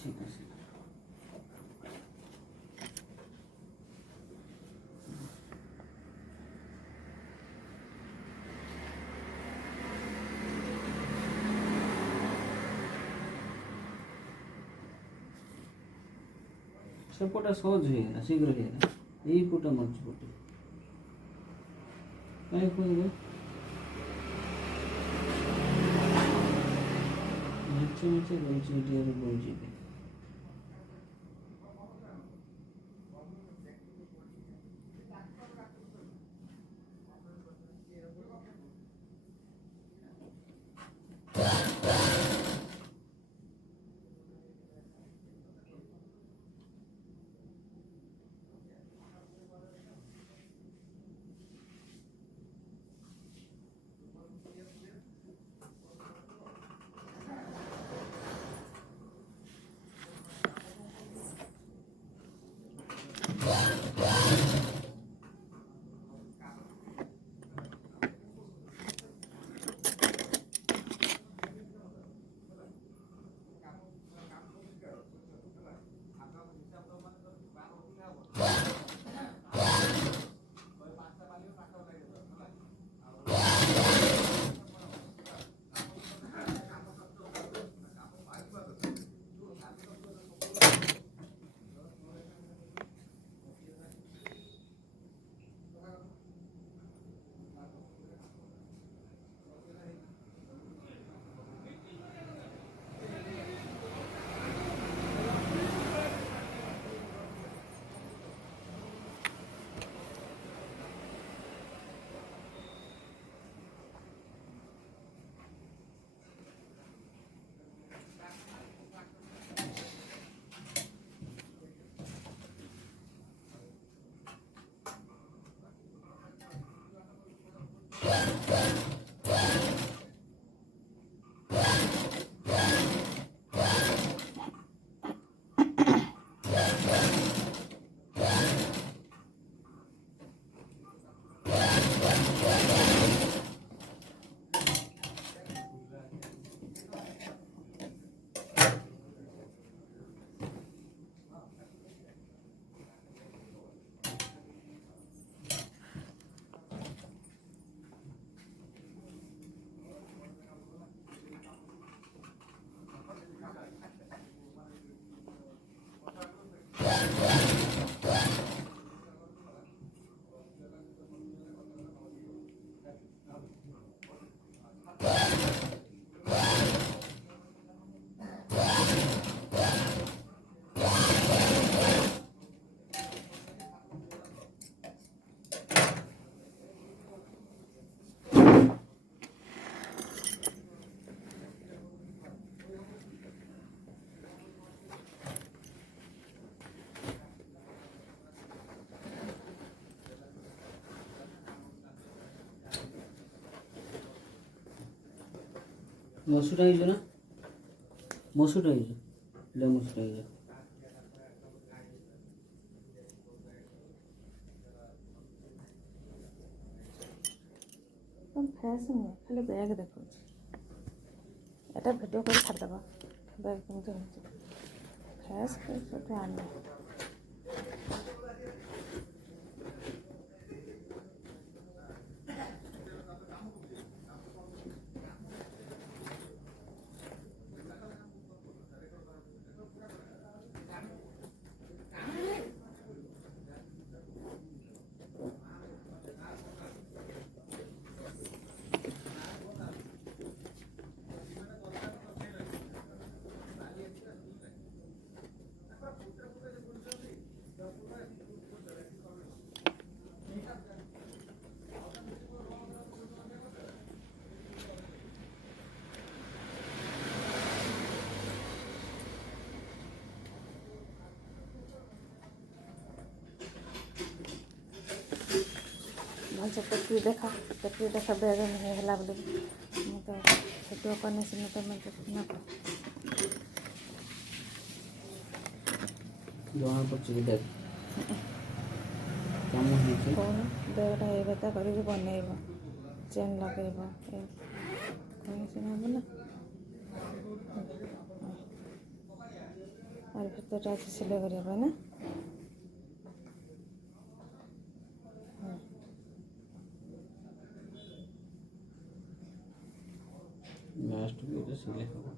ঠিক আছে। ସେପଟା ସହଜ ହେଇଗଲା, ଶୀଘ୍ର ହେଇଗଲା। ଏଇ ପଟା ମଝି ପଟେ କାହିଁ କହିବେ ମିଛ ମିଛ ରହୁଛି ଏଠି ଆରେ ବଞ୍ଚିବେ। ମସୁର ହେଇଛ ନା, ମସୁର ହେଇଛ, ହେଲେ ମସୁର ହେଇଛ। ଫେସ୍ ନୁହେଁ, ଖାଲି ବ୍ୟାଗ୍ ଦେଖାଉଛି। ଏଇଟା ଭିଡ଼ିଓ କରି ଛାଡ଼ିଦେବା, ବ୍ୟାଗ୍ କେମିତି ହେଉଛି। ଫେସ୍ ସେଠି ଆଣିବା। ଭଲସେ ଟେକି ଦେଖା ବ୍ୟାଗ୍ ହେଲା ବୋଲି ମୁଁ ତ ଭିଡ଼ିଓ କରିନି ସିନା ତମେ ଦେଖୁନ ତ। ଜଣା ପଡ଼ୁଛି କି ଦେଖ କାମ ହେଇଛି। ବ୍ୟାଗ୍ଟା ଏଇ ଭେତା କରିକି ବନେଇବ, ଚେନ୍ ଲଗେଇବ, କୌଣସି ହେବ ନା। আর ভিতরটা আছে সিলাই করা হবে না। লাস্ট করে সিলাই হবে।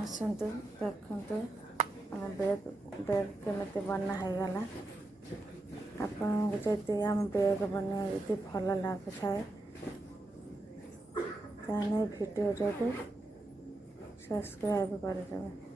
ଆସନ୍ତୁ ଦେଖନ୍ତୁ ଆମ ବ୍ୟାଗ୍ କେମିତି ବନା ହେଇଗଲା। ଆପଣଙ୍କୁ ଯଦି ଆମ ବ୍ୟାଗ୍ ବନେଇବା ଯଦି ଭଲ ଲାଗୁଥାଏ ତାହେଲେ ଭିଡ଼ିଓଟାକୁ ସବସ୍କ୍ରାଇବ୍ କରିଦେବେ।